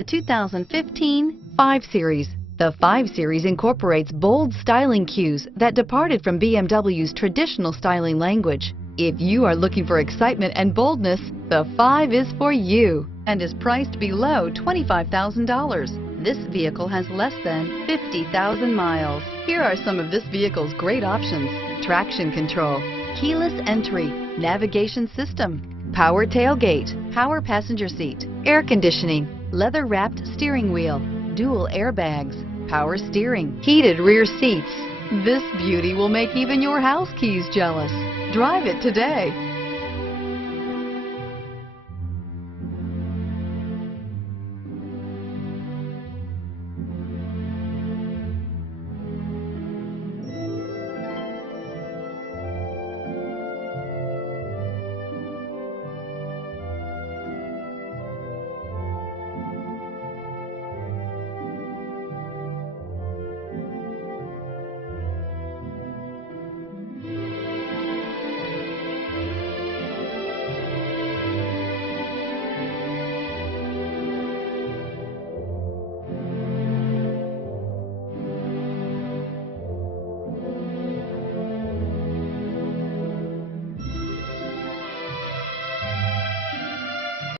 The 2015 5 Series. The 5 Series incorporates bold styling cues that departed from BMW's traditional styling language. If you are looking for excitement and boldness, the 5 is for you and is priced below $25,000. This vehicle has less than 50,000 miles. Here are some of this vehicle's great options: traction control, keyless entry, navigation system, power tailgate, power passenger seat, air conditioning, leather-wrapped steering wheel, dual airbags, power steering, heated rear seats. This beauty will make even your house keys jealous. Drive it today.